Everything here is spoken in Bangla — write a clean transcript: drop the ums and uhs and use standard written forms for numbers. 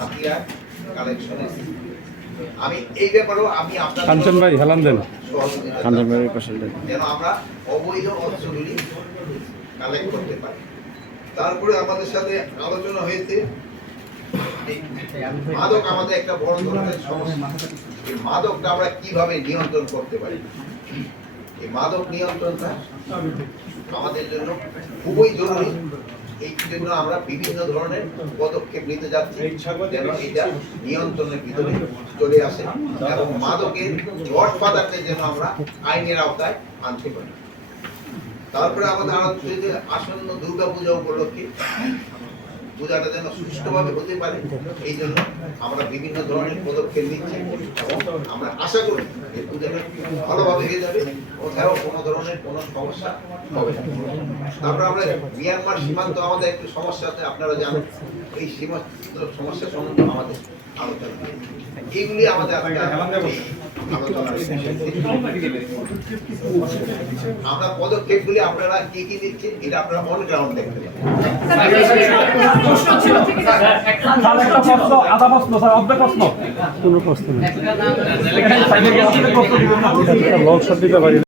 হাতিয়ার কালেকশনে আমি এই ব্যাপারেও আমি আপনার কাঞ্চন ভাই হেলান দেন, কাঞ্চন ভাইয়ের পাশে যেন আমরা অবৈধ অস্ত্রগুলি কালেক্ট করতে পারি। তারপরে আমাদের সাথে আলোচনা হয়েছে মাদক আমাদের একটা বড় ধরনের সমস্যা। এই মাদকটা আমরা কিভাবে নিয়ন্ত্রণ করতে পারি? এই মাদক নিয়ন্ত্রণটা আমাদের জন্য খুবই জরুরি। এই জন্য আমরা বিভিন্ন ধরনের পদক্ষেপ নিতে যাচ্ছি যেন এটা নিয়ন্ত্রণের ভিতরে চলে আসে এবং মাদকের গডফাদারকে যেন আমরা আইনের আওতায় আনতে পারি। তারপরে আমাদের আরো আসন্ন দুর্গা পূজা উপলক্ষে পূজাটা যেন সুষ্ঠুভাবে হতে পারে, এই জন্য আমরা বিভিন্ন ধরনের পদক্ষেপ নিচ্ছি এবং আমরা আশা করি যে পূজাটা ভালোভাবে হয়ে যাবে, কোথাও কোনো ধরনের কোনো সমস্যা হবে না। তারপরে আমরা মিয়ানমার সীমান্ত আমাদের একটু সমস্যা আছে, আপনারা জানেন। এই সীমান্ত সমস্যা সম্বন্ধে আমাদের আলোচনা, এইগুলি আমাদের আমরা পদক্ষেপগুলি আপনারা কি কি দিচ্ছেন এটা আপনারা অন গ্রাউন্ড দেখতে পাবেন। আধা প্রশ্ন স্যার, অর্ধেক প্রশ্ন, কোনো প্রশ্ন নেই, লং শট দিতে পারি।